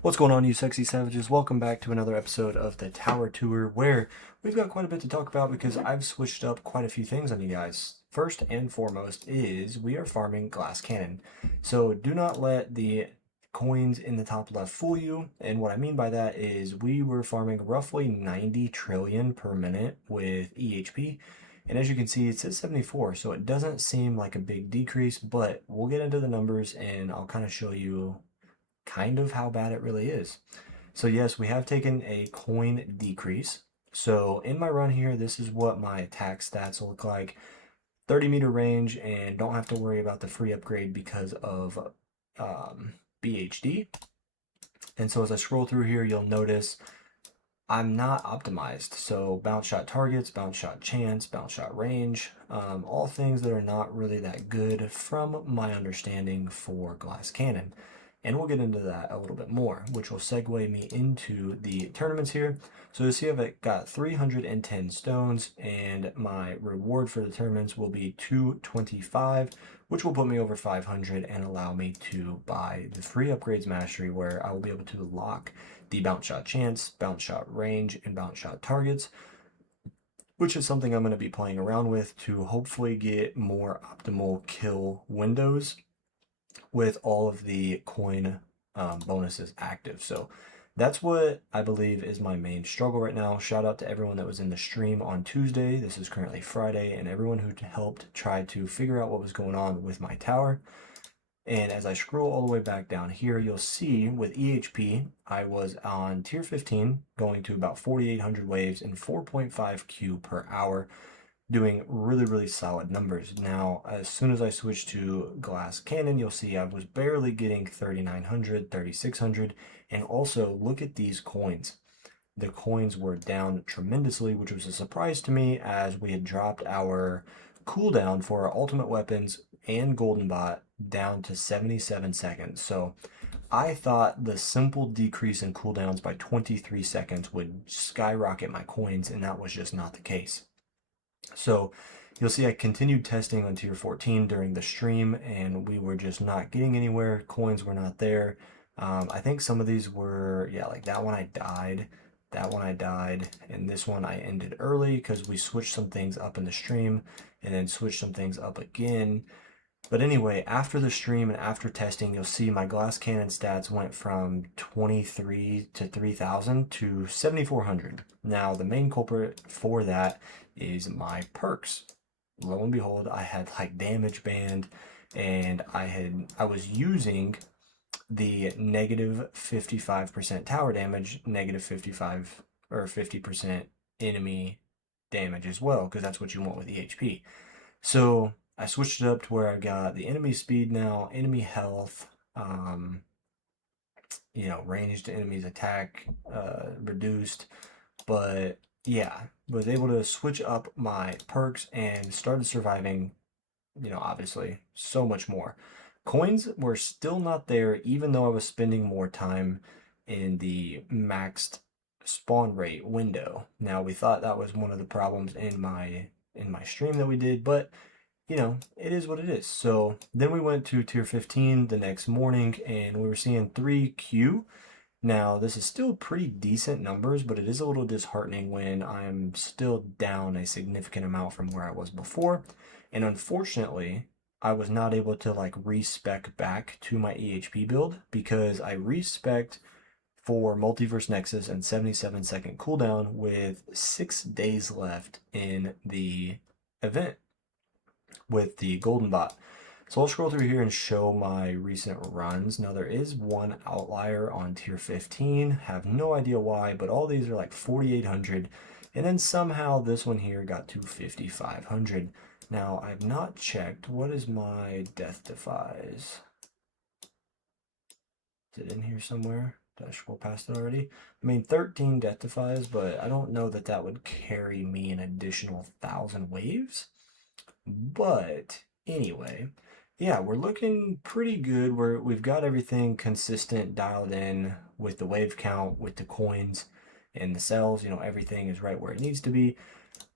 What's going on, you sexy savages? Welcome back to another episode of the Tower Tour, where we've got quite a bit to talk about because I've switched up quite a few things on you guys. First and foremost is we are farming glass cannon. So do not let the coins in the top left fool you. And what I mean by that is we were farming roughly 90 trillion per minute with EHP. And as you can see, it says 74, so it doesn't seem like a big decrease, but we'll get into the numbers and I'll kind of show you kind of how bad it really is. So yes, we have taken a coin decrease. So in my run here, this is what my attack stats will look like. 30-meter range, and don't have to worry about the free upgrade because of BHD. And so as I scroll through here, you'll notice I'm not optimized. So bounce shot targets, bounce shot chance, bounce shot range, all things that are not really that good from my understanding for glass cannon. And we'll get into that a little bit more, which will segue me into the tournaments here. So you see I've got 310 stones, and my reward for the tournaments will be 225, which will put me over 500 and allow me to buy the free upgrades mastery, where I will be able to lock the bounce shot chance, bounce shot range, and bounce shot targets, which is something I'm going to be playing around with to hopefully get more optimal kill windows with all of the coin bonuses active. So that's what I believe is my main struggle right now. Shout out to everyone that was in the stream on Tuesday. This is currently Friday, and everyone who helped try to figure out what was going on with my tower. And as I scroll all the way back down here, you'll see with EHP, I was on tier 15, going to about 4,800 waves and 4.5 Q per hour, doing really, really solid numbers. Now, as soon as I switch to glass cannon, you'll see I was barely getting 3,900, 3,600, and also look at these coins. The coins were down tremendously, which was a surprise to me as we had dropped our cooldown for our ultimate weapons and golden bot down to 77 seconds. So I thought the simple decrease in cooldowns by 23 seconds would skyrocket my coins, and that was just not the case. So you'll see I continued testing on tier 14 during the stream, and we were just not getting anywhere. Coins were not there. I think some of these were, yeah, like that one I died, that one I died, and this one I ended early because we switched some things up in the stream and then switched some things up again. But anyway, after the stream and after testing, you'll see my glass cannon stats went from 23 to 3,000 to 7,400. Now, the main culprit for that is my perks. Lo and behold, I had like damage band, and I was using the negative 55% tower damage, negative 55 or 50% enemy damage as well, because that's what you want with EHP. So I switched it up to where I got the enemy speed now, enemy health, ranged enemies attack reduced. But yeah, was able to switch up my perks and started surviving, obviously so much more. Coins were still not there, even though I was spending more time in the maxed spawn rate window. Now we thought that was one of the problems in my stream that we did, but it is what it is. So then we went to tier 15 the next morning, and we were seeing 3Q. Now, this is still pretty decent numbers, but it is a little disheartening when I'm still down a significant amount from where I was before. And unfortunately, I was not able to like respec back to my EHP build because I respec'd for Multiverse Nexus and 77-second cooldown with 6 days left in the event with the golden bot. So I'll scroll through here and show my recent runs. Now there is one outlier on tier 15, have no idea why, but all these are like 4,800. And then somehow this one here got to 5,500. Now I've not checked, what is my death defies? Is it in here somewhere? Did I scroll past it already? I mean, 13 death defies, but I don't know that that would carry me an additional 1,000 waves. But anyway, yeah, we're looking pretty good. We've got everything consistent, dialed in with the wave count, with the coins and the cells. Everything is right where it needs to be.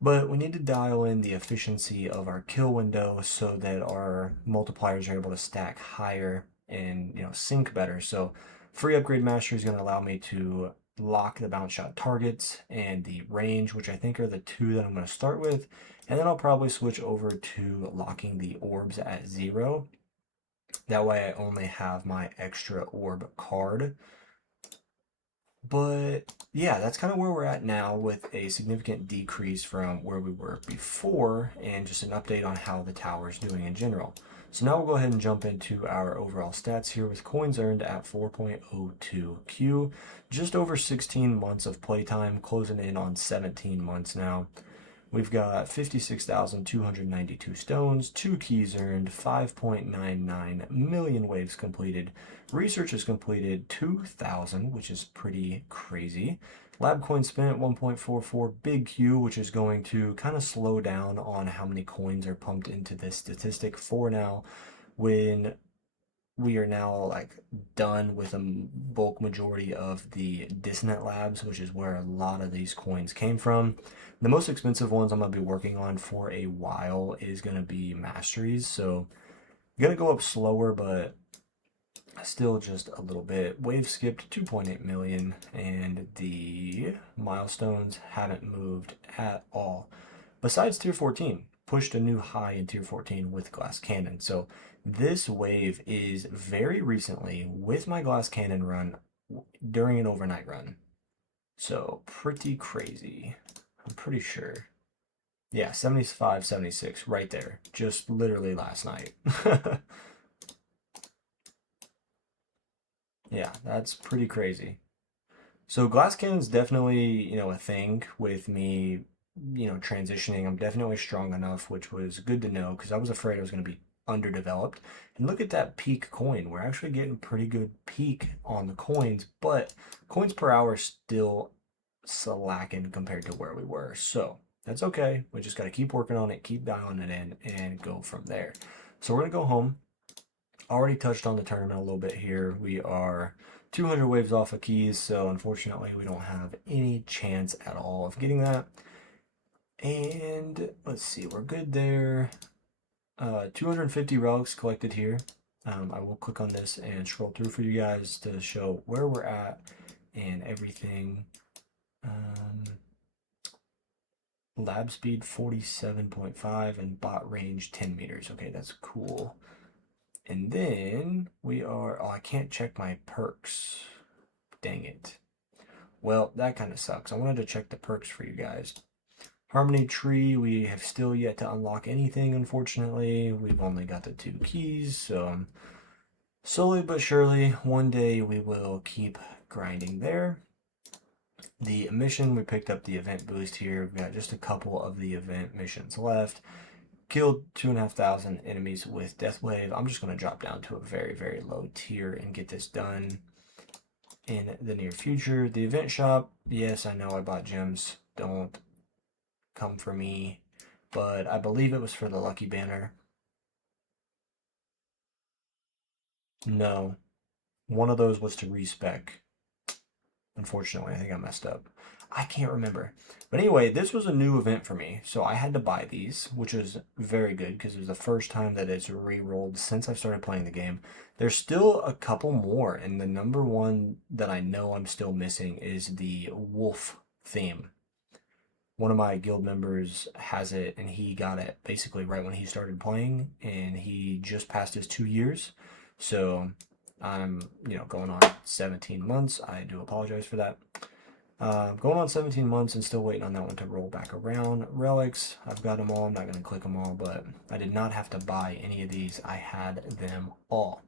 But we need to dial in the efficiency of our kill window so that our multipliers are able to stack higher and sync better. So Free upgrade mastery is going to allow me to lock the bounce shot targets and the range, which I think are the two that I'm going to start with. And then I'll probably switch over to locking the orbs at 0. That way I only have my extra orb card. But yeah, that's kind of where we're at now, with a significant decrease from where we were before, and just an update on how the tower is doing in general. So now we'll go ahead and jump into our overall stats here, with coins earned at 4.02Q, just over 16 months of playtime, closing in on 17 months now. We've got 56,292 stones, 2 keys earned, 5.99 million waves completed. Research is completed 2,000, which is pretty crazy. Lab coin spent 1.44 big Q, which is going to kind of slow down on how many coins are pumped into this statistic for now, when we are now like done with a bulk majority of the dissonant labs, which is where a lot of these coins came from. The most expensive ones I'm going to be working on for a while is going to be masteries, so I'm going to go up slower, but still just a little bit. Wave skipped 2.8 million, and the milestones haven't moved at all. Besides tier 14, pushed a new high in tier 14 with glass cannon. So this wave is very recently with my glass cannon run during an overnight run. So pretty crazy. I'm pretty sure. Yeah, 75, 76 right there. Just literally last night. Yeah, that's pretty crazy. So glass cannon's definitely, a thing with me, transitioning. I'm definitely strong enough, which was good to know, because I was afraid I was going to be underdeveloped. And look at that peak coin. We're actually getting pretty good peak on the coins, but coins per hour still slacking compared to where we were. So that's okay. We just got to keep working on it, keep dialing it in, and go from there. So we're going to go home. Already touched on the tournament a little bit here. We are 200 waves off of keys, so unfortunately we don't have any chance at all of getting that. And let's see, we're good there. 250 relics collected here. I will click on this and scroll through for you guys to show where we're at and everything. Lab speed 47.5 and bot range 10 meters. Okay, that's cool. And then we are, I can't check my perks. Dang it. Well, that kind of sucks. I wanted to check the perks for you guys. Harmony Tree, we have still yet to unlock anything, unfortunately. We've only got the 2 keys, so slowly but surely, one day we will keep grinding there. The mission, we picked up the event boost here. We've got just a couple of the event missions left. Killed 2,500 enemies with Death Wave. I'm just going to drop down to a very, very low tier and get this done in the near future. The event shop, yes, I know I bought gems. Don't come for me. But I believe it was for the lucky banner. No. One of those was to respec. Unfortunately, I think I messed up. I can't remember. But anyway, this was a new event for me, so I had to buy these, which is very good because it was the first time that it's re-rolled since I started playing the game. There's still a couple more, and the number one that I know I'm still missing is the wolf theme. One of my guild members has it, and he got it basically right when he started playing, and he just passed his 2 years. So I'm, going on 17 months. I do apologize for that. Going on 17 months and still waiting on that one to roll back around. Relics, I've got them all. I'm not going to click them all, but I did not have to buy any of these. I had them all.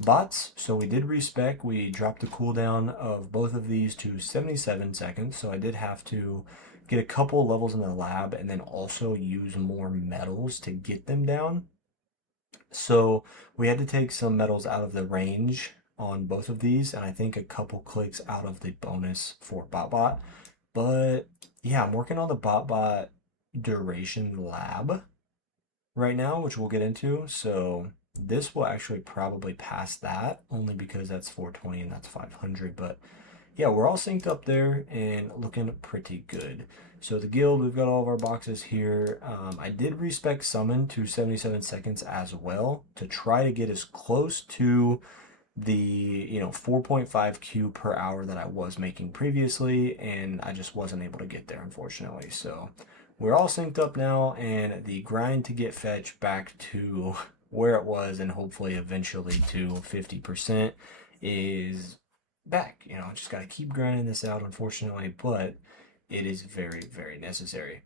Bots, so we did respec. We dropped the cooldown of both of these to 77 seconds, so I did have to get a couple levels in the lab and then also use more metals to get them down. So we had to take some metals out of the range on both of these, and I think a couple clicks out of the bonus for BotBot. But yeah, I'm working on the BotBot duration lab right now, which we'll get into. So this will actually probably pass that, only because that's 420 and that's 500. But yeah, we're all synced up there and looking pretty good. So the guild, we've got all of our boxes here. I did respec summon to 77 seconds as well to try to get as close to the 4.5 Q per hour that I was making previously, and I just wasn't able to get there, unfortunately. So we're all synced up now, and the grind to get fetch back to where it was and hopefully eventually to 50% is back. Just got to keep grinding this out, unfortunately, but it is very, very necessary.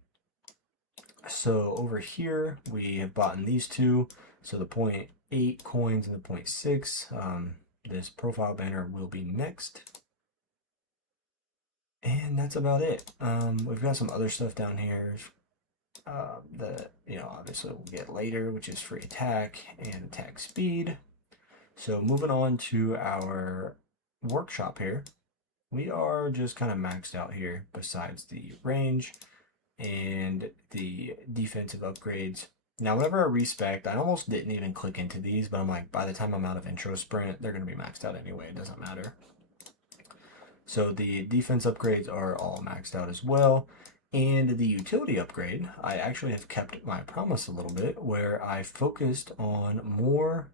So over here, we have bought these two. So the 0.8 coins and the 0.6. This profile banner will be next. And that's about it. We've got some other stuff down here that, obviously we'll get later, which is free attack and attack speed. So moving on to our workshop here. We are just kind of maxed out here besides the range and the defensive upgrades. Now, whenever I respect, I almost didn't even click into these, but I'm like, by the time I'm out of intro sprint, they're going to be maxed out anyway. It doesn't matter. So the defense upgrades are all maxed out as well. And the utility upgrade, I actually have kept my promise a little bit where I focused on more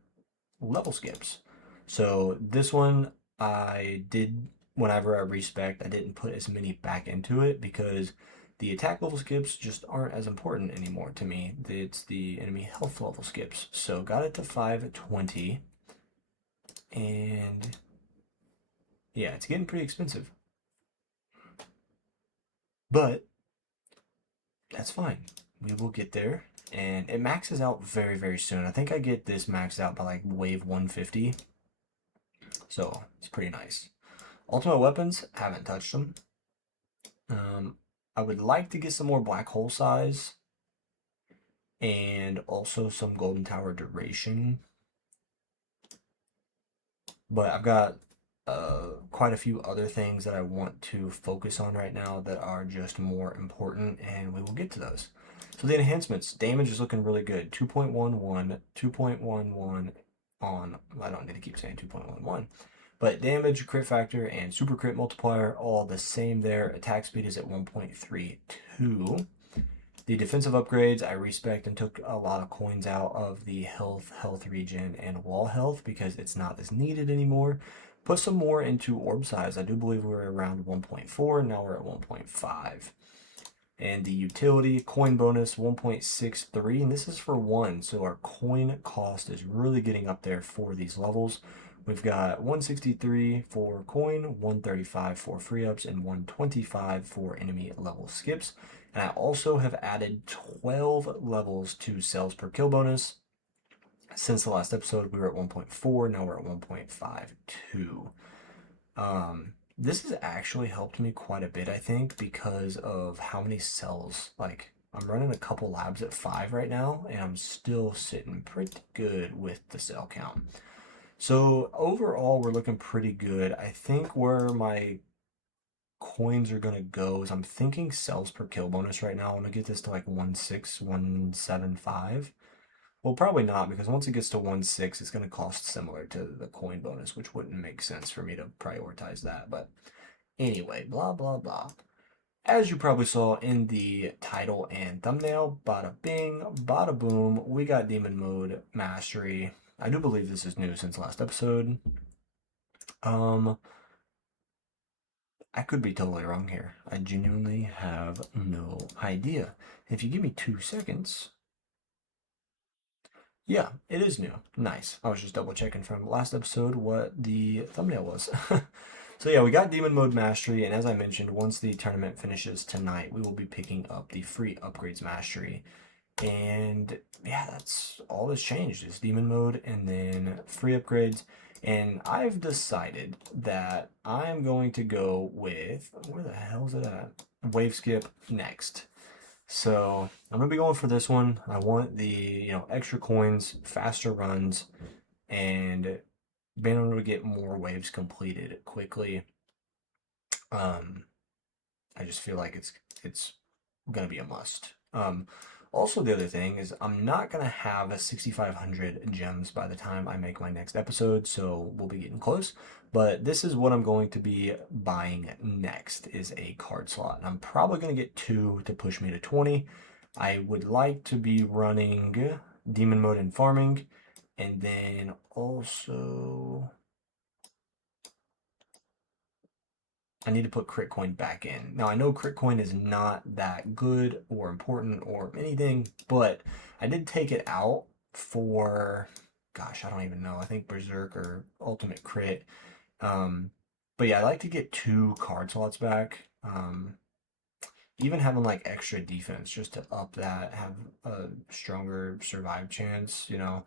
level skips. So this one I did, whenever I respect, I didn't put as many back into it because the attack level skips just aren't as important anymore to me. It's the enemy health level skips. So got it to 520. And yeah, it's getting pretty expensive. But that's fine. We will get there. And it maxes out very, very soon. I think I get this maxed out by like wave 150. So it's pretty nice. Ultimate weapons, haven't touched them. I would like to get some more black hole size and also some golden tower duration. But I've got quite a few other things that I want to focus on right now that are just more important, and we will get to those. So the enhancements, damage is looking really good. 2.11, 2.11 on, I don't need to keep saying 2.11, but damage, crit factor, and super crit multiplier, all the same there. Attack speed is at 1.32. The defensive upgrades, I respect and took a lot of coins out of the health regen, and wall health because it's not as needed anymore. Put some more into orb size. I do believe we were around 1.4, now we're at 1.5. And the utility coin bonus 1.63, and this is for 1, so our coin cost is really getting up there for these levels. We've got 163 for coin, 135 for free ups, and 125 for enemy level skips. And I also have added 12 levels to sales per kill bonus. Since the last episode, we were at 1.4, now we're at 1.52. This has actually helped me quite a bit, I think, because of how many cells. Like, I'm running a couple labs at 5 right now, and I'm still sitting pretty good with the cell count. So overall, we're looking pretty good. I think where my coins are gonna go is I'm thinking cells per kill bonus right now. I'm gonna get this to like 1.6, 1.75. Well, probably not, because once it gets to 1.6, it's gonna cost similar to the coin bonus, which wouldn't make sense for me to prioritize that. But anyway, blah blah blah. As you probably saw in the title and thumbnail, bada bing, bada boom, we got Demon Mode Mastery. I do believe this is new since last episode. I could be totally wrong here. I genuinely have no idea. If you give me 2 seconds. Yeah, it is new. Nice. I was just double checking from last episode what the thumbnail was. So yeah, we got Demon Mode Mastery, and as I mentioned, once the tournament finishes tonight, we will be picking up the free Upgrades Mastery. And yeah, that's all that's changed is Demon Mode and then free upgrades. And I've decided that I'm going to go with, where the hell is it at? Wave Skip next. So I'm gonna be going for this one. I want the extra coins, faster runs, and being able to get more waves completed quickly. I just feel like it's gonna be a must. Also, the other thing is I'm not gonna have a 6,500 gems by the time I make my next episode, so we'll be getting close. But this is what I'm going to be buying next is a card slot. And I'm probably gonna get 2 to push me to 20. I would like to be running Demon Mode and farming, and then also I need to put crit coin back in. Now I know crit coin is not that good or important or anything, but I did take it out for, gosh, I don't even know. I think Berserk or Ultimate Crit. Um, but yeah, I like to get 2 card slots back. Even having like extra defense just to up that, have a stronger survive chance, you know.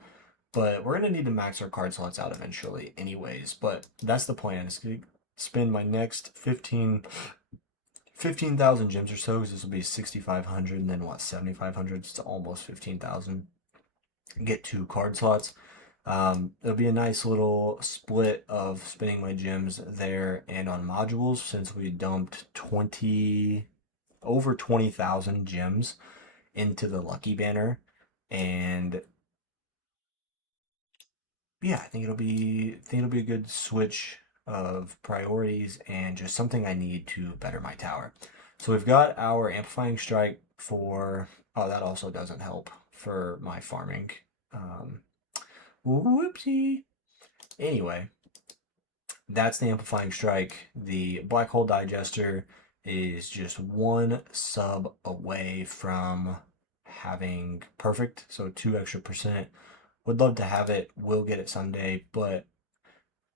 But we're gonna need to max our card slots out eventually, anyways. But that's the plan. Is to spend my next 15,000 gems or so, because this will be 6,500, and then what, 7,500 to almost 15,000. Get 2 card slots. It'll be a nice little split of spending my gems there and on modules, since we dumped over 20,000 gems into the lucky banner. And yeah, I think it'll be a good switch of priorities and just something I need to better my tower. So we've got our amplifying strike for, oh, that also doesn't help for my farming. Um, Whoopsie. Anyway, that's the amplifying strike. The black hole digester is just 1 sub away from having perfect, so 2 extra%. Would love to have it. Will get it someday, but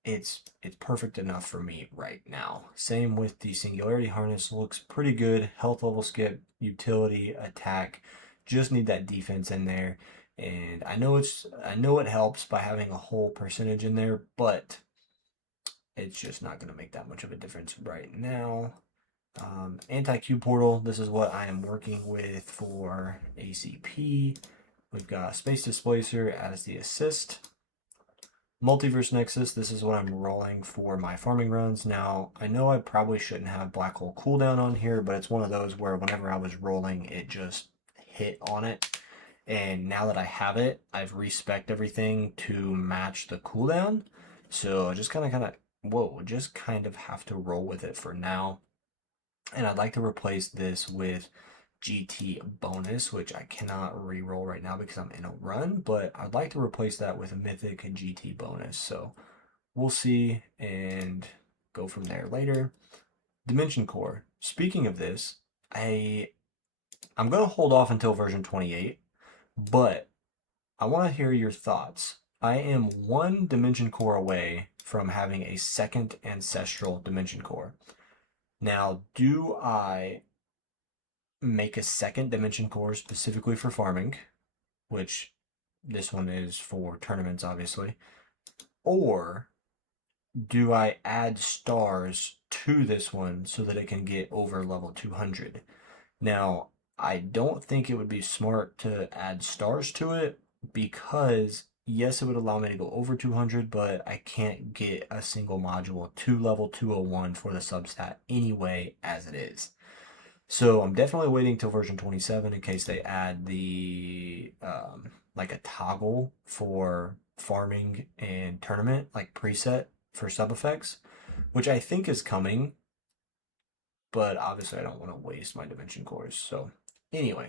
it's perfect enough for me right now. Same with the singularity harness. Looks pretty good. Health level skip, utility, attack. Just need that defense in there. And I know it helps by having a whole percentage in there, but it's just not going to make that much of a difference right now. Anti-Q portal, this is what I am working with for ACP. We've got Space Displacer as the assist. Multiverse Nexus, this is what I'm rolling for my farming runs. Now, I know I probably shouldn't have Black Hole cooldown on here, but it's one of those where whenever I was rolling, it just hit on it. And now that I have it, I've respec'd everything to match the cooldown. So I just kind of have to roll with it for now. And I'd like to replace this with GT bonus, which I cannot re-roll right now because I'm in a run, but I'd like to replace that with a mythic GT bonus. So we'll see and go from there later. Dimension Core. Speaking of this, I'm going to hold off until version 28, but I want to hear your thoughts. I am 1 Dimension Core away from having a second Ancestral Dimension Core. Now, do I make a second Dimension Core specifically for farming, which this one is for tournaments, obviously, or do I add stars to this one so that it can get over level 200? Now, I don't think it would be smart to add stars to it because, yes, it would allow me to go over 200, but I can't get a single module to level 201 for the substat anyway as it is. So I'm definitely waiting till version 27 in case they add the like a toggle for farming and tournament, like preset for sub effects, which I think is coming, but obviously I don't want to waste my dimension cores. So anyway,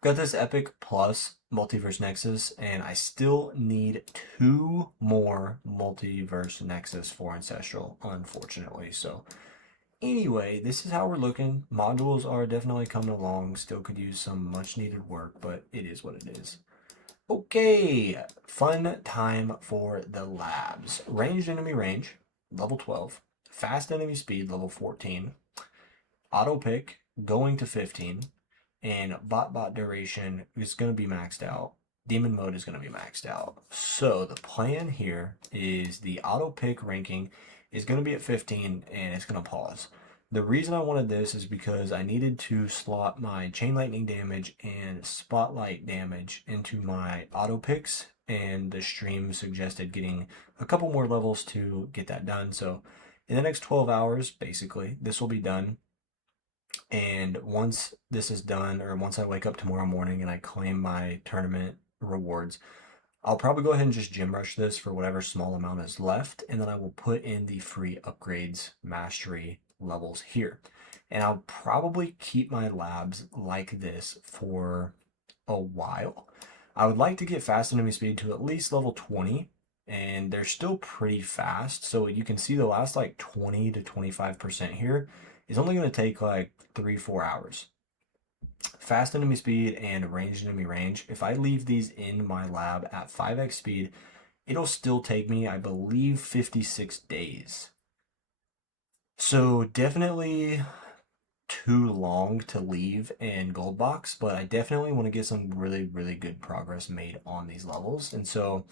got this Epic Plus Multiverse Nexus, and I still need 2 more Multiverse Nexus for Ancestral, unfortunately. So anyway, this is how we're looking. Modules are definitely coming along. Still could use some much needed work, but it is what it is. Okay, fun time for the labs. Ranged enemy range, level 12. Fast enemy speed, level 14. Auto pick, going to 15. And bot duration is going to be maxed out. Demon mode is going to be maxed out. So the plan here is the auto pick ranking is going to be at 15 and it's going to pause. The reason I wanted this is because I needed to slot my chain lightning damage and spotlight damage into my auto picks, and the stream suggested getting a couple more levels to get that done. So in the next 12 hours, basically, this will be done. And once this is done, or once I wake up tomorrow morning and I claim my tournament rewards, I'll probably go ahead and just gym rush this for whatever small amount is left, and then I will put in the free upgrades mastery levels here. And I'll probably keep my labs like this for a while. I would like to get fast enemy speed to at least level 20, and they're still pretty fast. So you can see the last like 20 to 25% here is only going to take like 3-4 hours. Fast enemy speed and ranged enemy range. If I leave these in my lab at 5x speed, it'll still take me, I believe, 56 days. So definitely too long to leave in gold box, but I definitely want to get some really, really good progress made on these levels. And so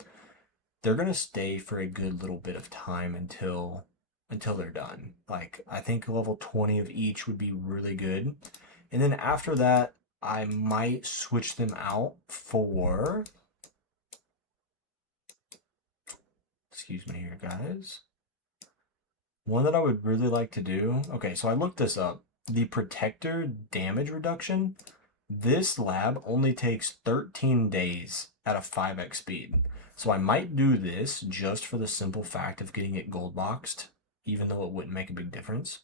they're gonna stay for a good little bit of time until they're done. Like I think level 20 of each would be really good. And then after that, I might switch them out for, excuse me here, guys. One that I would really like to do. Okay, so I looked this up. The protector damage reduction, this lab only takes 13 days at a 5x speed. So I might do this just for the simple fact of getting it gold boxed, even though it wouldn't make a big difference.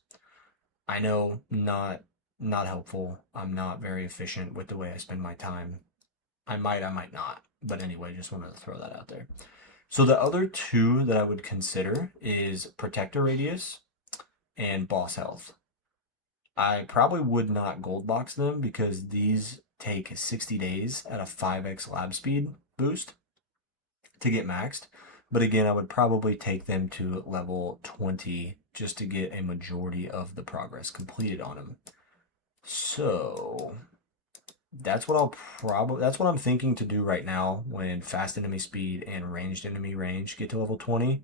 I know, not helpful. I'm not very efficient with the way I spend my time. I might not. But anyway, just wanted to throw that out there. So the other two that I would consider is Protector Radius and Boss Health. I probably would not gold box them because these take 60 days at a 5x lab speed boost to get maxed. But again, I would probably take them to level 20 just to get a majority of the progress completed on them. So that's what I'm thinking to do right now when fast enemy speed and ranged enemy range get to level 20.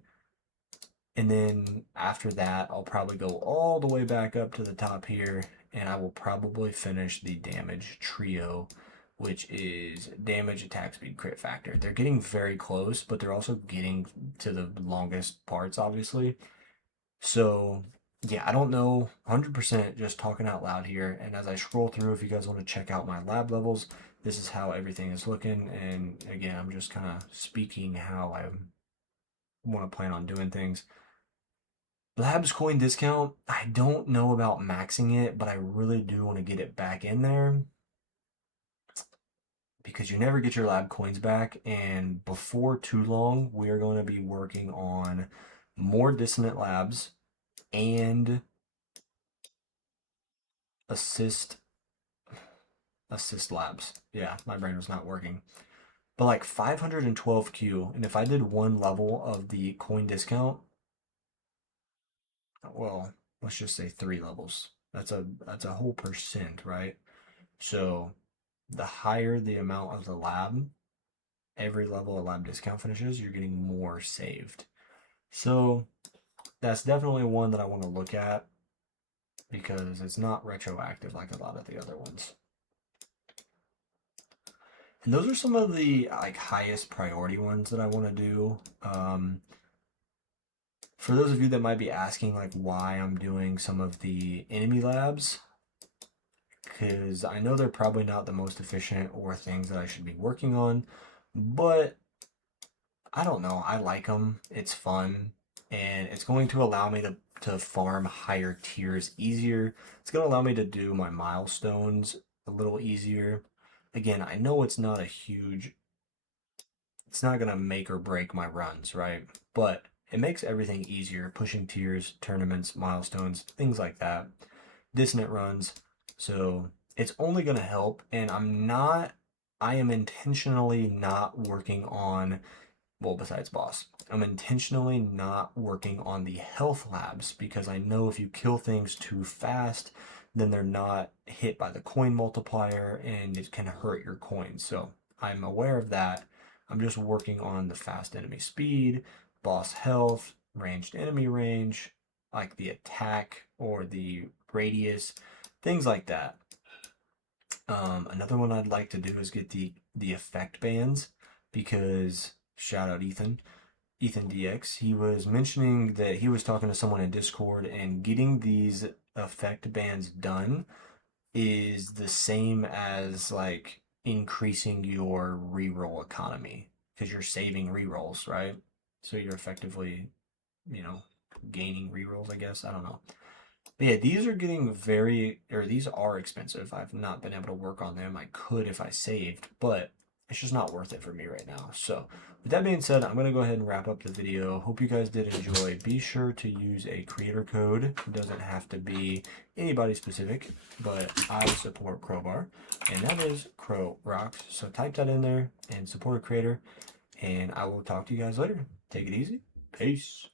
And then after that, I'll probably go all the way back up to the top here, and I will probably finish the damage trio, which is damage, attack speed, crit factor. They're getting very close, but they're also getting to the longest parts, obviously. So yeah, I don't know, 100% just talking out loud here. And as I scroll through, if you guys want to check out my lab levels, this is how everything is looking. And again, I'm just kind of speaking how I want to plan on doing things. Labs coin discount, I don't know about maxing it, but I really do want to get it back in there because you never get your lab coins back. And before too long, we are going to be working on more dissonant labs and assist labs. Yeah, my brain was not working. But like 512Q, and if I did one level of the coin discount, well, let's just say 3 levels. That's a whole percent, right? So the higher the amount of the lab, every level of lab discount finishes, you're getting more saved. So that's definitely one that I want to look at because it's not retroactive like a lot of the other ones. And those are some of the like highest priority ones that I want to do. For those of you that might be asking like why I'm doing some of the enemy labs, because I know they're probably not the most efficient or things that I should be working on, but I don't know. I like them. It's fun, and it's going to allow me to farm higher tiers easier. It's going to allow me to do my milestones a little easier. Again, I know it's not a huge, it's not going to make or break my runs, right? But it makes everything easier, pushing tiers, tournaments, milestones, things like that. Dissonant runs. So it's only going to help, and I am intentionally not working on, well, besides boss, I'm intentionally not working on the health labs because I know if you kill things too fast, then they're not hit by the coin multiplier and it can hurt your coins. So I'm aware of that. I'm just working on the fast enemy speed, boss health, ranged enemy range, like the attack or the radius, things like that. Another one I'd like to do is get the effect bands because shout out Ethan DX. He was mentioning that he was talking to someone in Discord and getting these effect bands done is the same as like increasing your reroll economy because you're saving rerolls, right? So you're effectively, you know, gaining rerolls, I guess. I don't know. But yeah, these are expensive. I've not been able to work on them. I could if I saved, but it's just not worth it for me right now. So with that being said, I'm going to go ahead and wrap up the video. Hope you guys did enjoy. Be sure to use a creator code. It doesn't have to be anybody specific, but I support Crowbar, and that is Crow Rocks. So type that in there and support a creator, and I will talk to you guys later. Take it easy. Peace.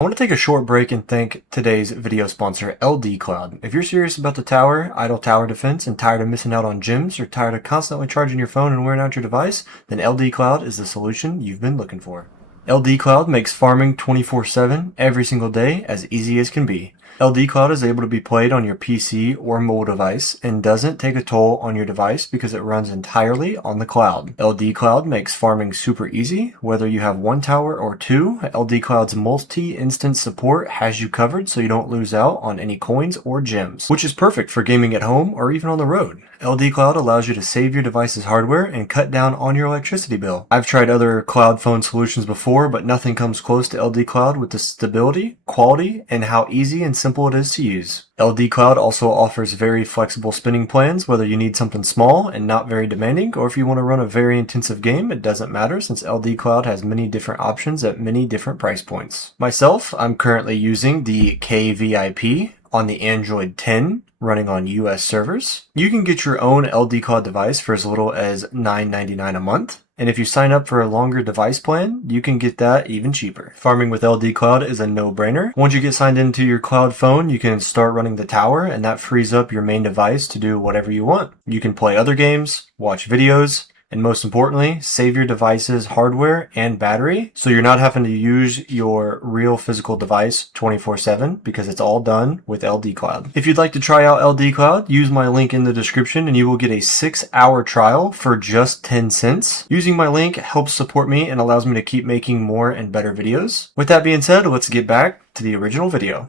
I want to take a short break and thank today's video sponsor, LD Cloud. If you're serious about the tower, idle tower defense, and tired of missing out on gems, or tired of constantly charging your phone and wearing out your device, then LD Cloud is the solution you've been looking for. LD Cloud makes farming 24/7 every single day as easy as can be. LD Cloud is able to be played on your PC or mobile device and doesn't take a toll on your device because it runs entirely on the cloud. LD Cloud makes farming super easy. Whether you have one tower or two, LD Cloud's multi-instance support has you covered so you don't lose out on any coins or gems, which is perfect for gaming at home or even on the road. LD Cloud allows you to save your device's hardware and cut down on your electricity bill. I've tried other cloud phone solutions before, but nothing comes close to LD Cloud with the stability, quality, and how easy and simple it is to use. LD Cloud also offers very flexible spinning plans, whether you need something small and not very demanding, or if you want to run a very intensive game, it doesn't matter since LD Cloud has many different options at many different price points. Myself, I'm currently using the KVIP on the Android 10 running on US servers. You can get your own LD Cloud device for as little as $9.99 a month. And if you sign up for a longer device plan, you can get that even cheaper. Farming with LD Cloud is a no-brainer. Once you get signed into your cloud phone, you can start running the tower, and that frees up your main device to do whatever you want. You can play other games, watch videos, and most importantly, save your device's hardware and battery so you're not having to use your real physical device 24/7 because it's all done with LD Cloud. If you'd like to try out LD Cloud, use my link in the description and you will get a 6-hour trial for just 10 cents. Using my link helps support me and allows me to keep making more and better videos. With that being said, let's get back to the original video.